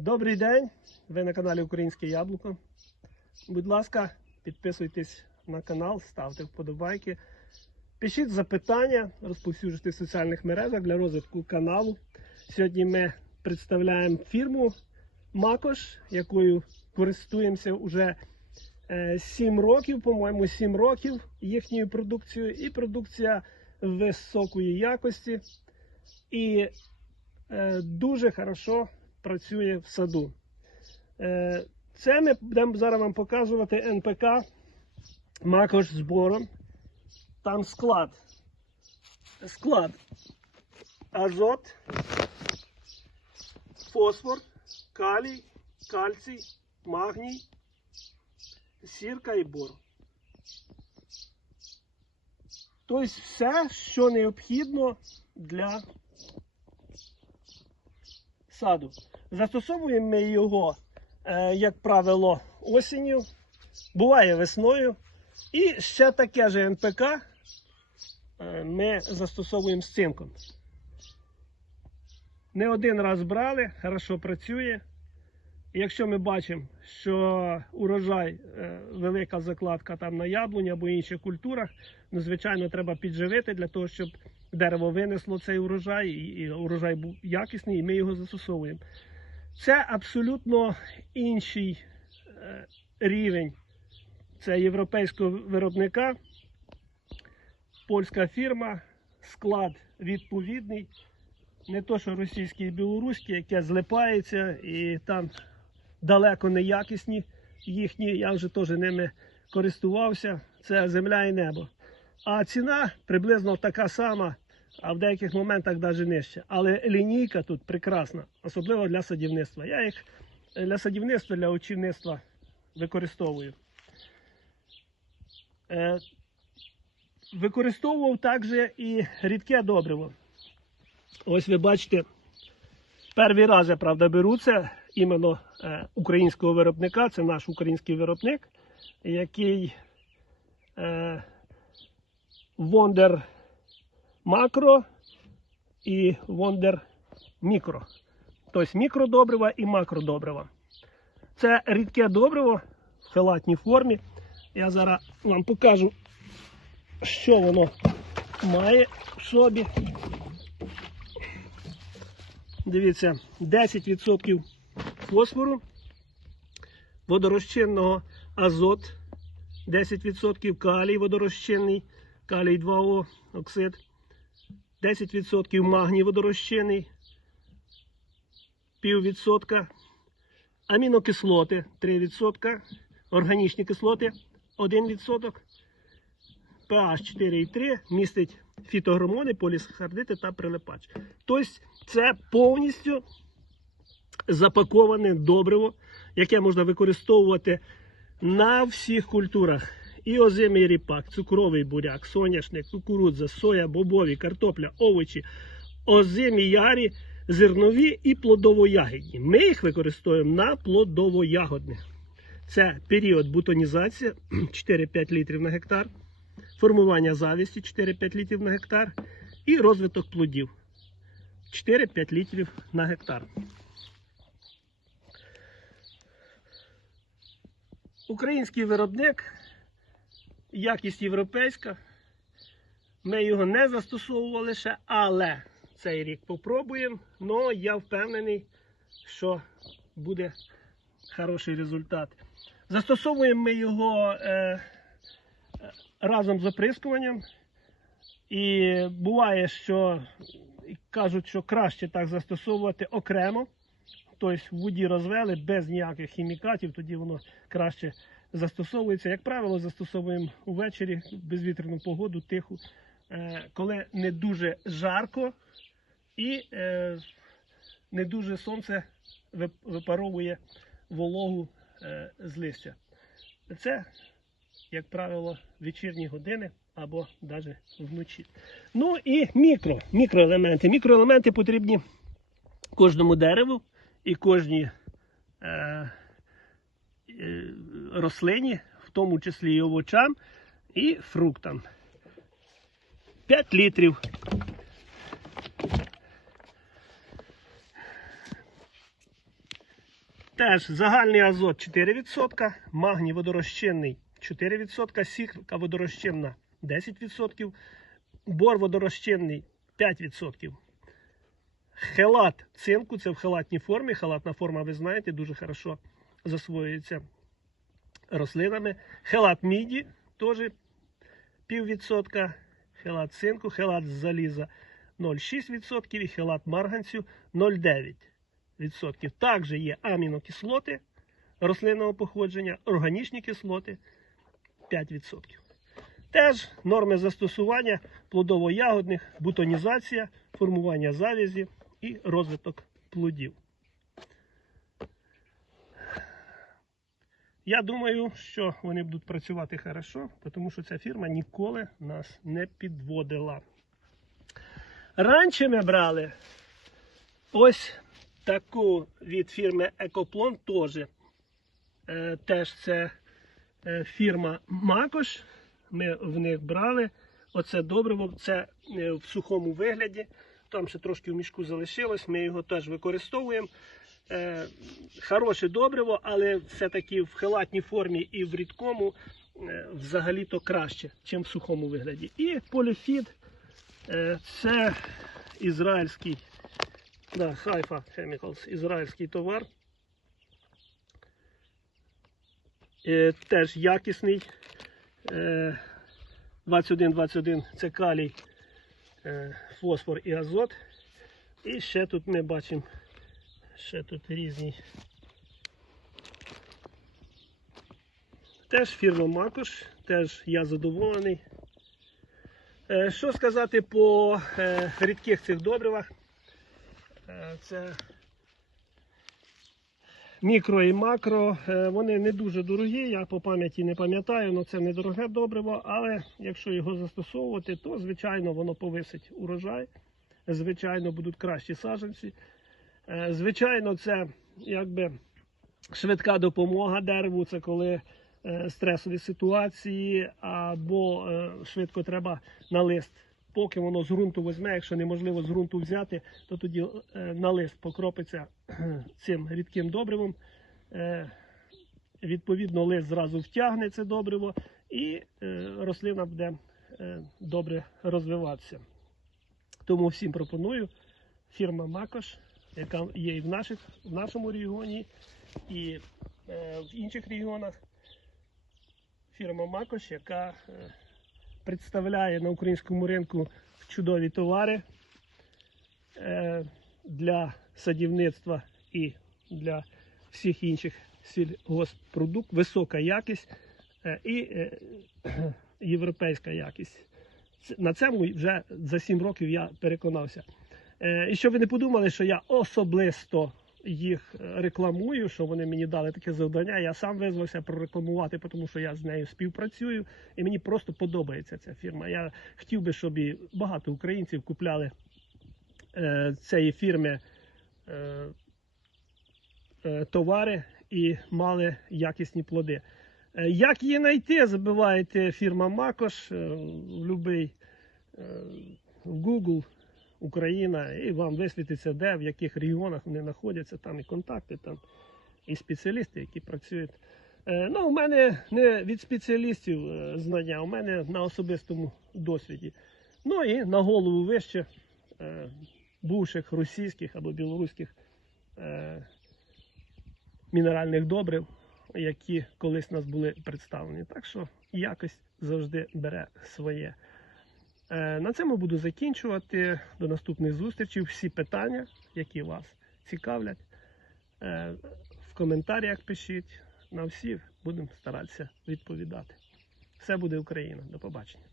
Добрий день! Ви на каналі Українське Яблуко. Будь ласка, підписуйтесь на канал, ставте вподобайки. Пишіть запитання, розповсюджуйте в соціальних мережах для розвитку каналу. Сьогодні ми представляємо фірму Макош, якою користуємося вже 7 років, по-моєму, 7 років їхньою продукцією. І продукція високої якості. І е, дуже хорошо працює в саду. Е, Це ми будемо зараз вам показувати НПК макош збором. Там склад. Склад. Азот, фосфор, калій, кальцій, магній, сірка і бор. Тобто все, що необхідно для саду. Застосовуємо ми його, е, як правило, осінню, буває весною. І ще таке же НПК е, ми застосовуємо з цинком. Не один раз брали, хорошо працює. Якщо ми бачимо, що урожай, е, велика закладка там на яблуні або інших культурах, ну, звичайно, треба підживити для того, щоб дерево винесло цей урожай, і, і урожай був якісний, і ми його застосовуємо. Це абсолютно інший е, рівень. Це європейського виробника, польська фірма, склад відповідний. Не то, що російський і білоруський, яке злипається і там далеко не якісні їхні. Я вже теж ними користувався. Це земля і небо. А ціна приблизно така сама, а в деяких моментах навіть нижча. Але лінійка тут прекрасна, особливо для садівництва. Я їх для садівництва, для очівництва використовую. Е, Використовував також і рідке добриво. Ось ви бачите, перший раз я правда беру це іменно е, українського виробника. Це наш український виробник, який Wonder макро і Wonder мікро. Тобто мікродобрива і макродобрива. Це рідке добриво в халатній формі. Я зараз вам покажу, що воно має в собі. Дивіться, 10% фосфору, водорозчинного азот, 10% калій водорозчинний, калій 2О оксид, 10% магній водорозчинний, піввідсотка, амінокислоти 3%, органічні кислоти 1%, pH 4,3 містить фітогормони, полісахардити та прилипач. Тобто це повністю запаковане добриво, яке можна використовувати на всіх культурах. І озимий ріпак, цукровий буряк, соняшник, кукурудза, соя, бобові, картопля, овочі, озимі ярі, зернові і плодово-ягідні. Ми їх використовуємо на плодово-ягодних. Це період бутонізації 4-5 літрів на гектар, формування завісті 4-5 літрів на гектар і розвиток плодів 4-5 літрів на гектар. Український виробник, якість європейська. Ми його не застосовували ще, але цей рік попробуємо. але я впевнений, що буде хороший результат. Застосовуємо ми його е, разом з оприскуванням. І буває, що кажуть, що краще так застосовувати окремо. Тобто в воді розвели без ніяких хімікатів, тоді воно краще застосовується. Як правило, застосовуємо увечері безвітряну погоду, тиху, е, коли не дуже жарко і е, не дуже сонце випаровує вологу е, з листя. Це, як правило, вечірні години або навіть вночі. Ну і мікро, мікроелементи. Мікроелементи потрібні кожному дереву і кожній е, е, рослині, в тому числі і овочам і фруктам. 5 літрів. Теж загальний азот 4%, магній водорозчинний 4%, сірка водорозчинна 10%, бор водорозчинний 5%. Хелат цинку, це в халатній формі. Халатна форма, ви знаєте, дуже хорошо засвоюється рослинами. Хелат міді теж піввідсотка. Хелат цинку, хелат заліза 0,6% і хелат марганцю 0,9%. Також є амінокислоти рослинного походження, органічні кислоти 5%. Теж норми застосування плодово-ягодних, бутонізація, формування завязі і розвиток плодів. Я думаю, що вони будуть працювати хорошо, тому що ця фірма ніколи нас не підводила. Раніше ми брали ось таку від фірми Екоплон теж. Е, теж це е, фірма Макош. Ми в них брали. Оце добриво, це е, в сухому вигляді. Там ще трошки в мішку залишилось. Ми його теж використовуємо. Е, хороше добриво, але все-таки в хелатній формі і в рідкому е, взагалі-то краще, ніж в сухому вигляді. І поліфід е, це ізраїльський да, Haifa Chemicals, ізраїльський товар. Теж якісний. Е, 21-21 це калій, фосфор і азот. І ще тут ми бачимо ще тут різні. Теж фірма Макош, теж я задоволений. Е, Що сказати по е, рідких цих добривах? Е, Це мікро і макро. Е, Вони не дуже дорогі, я по пам'яті не пам'ятаю, але це недороге добриво, але якщо його застосовувати, то звичайно воно повисить урожай. Звичайно, будуть кращі саджанці. Е, Звичайно, це якби швидка допомога дереву. Це коли е, стресові ситуації або швидко треба на лист. Поки воно з ґрунту візьме, якщо неможливо з ґрунту взяти, то тоді е, на лист покропиться цим рідким добривом. Е, Відповідно, лист зразу втягне це добриво, і е, рослина буде добре розвиватися. Тому всім пропоную фірма Макош, яка є і в, наших, в нашому регіоні, і в інших регіонах. Фірма Макош, яка представляє на українському ринку чудові товари е, для садівництва і для всіх інших сільгосппродуктів, висока якість е, і е, європейська якість. На цьому вже за 7 років я переконався. І щоб ви не подумали, що я особисто їх е, рекламую, що вони мені дали таке завдання. Я сам визвався прорекламувати, тому що я з нею співпрацюю, і мені просто подобається ця фірма. Я хотів би, щоб і багато українців купляли е, цієї фірми е, е, товари і мали якісні плоди. Е, Як її знайти? Забиваєте фірма Макош е, в будь-який е, в Google Україна, і вам висвітиться, де, в яких регіонах вони знаходяться, там і контакти, там і спеціалісти, які працюють. Е, Ну, у мене не від спеціалістів е, знання, у мене на особистому досвіді. Ну і на голову вище е, бувших російських або білоруських мінеральних добрив, які колись у нас були представлені. Так що якось завжди бере своє. Е, На цьому буду закінчувати. До наступних зустрічей. Всі питання, які вас цікавлять, е, в коментарях пишіть. На всі будемо старатися відповідати. Все буде Україна. До побачення.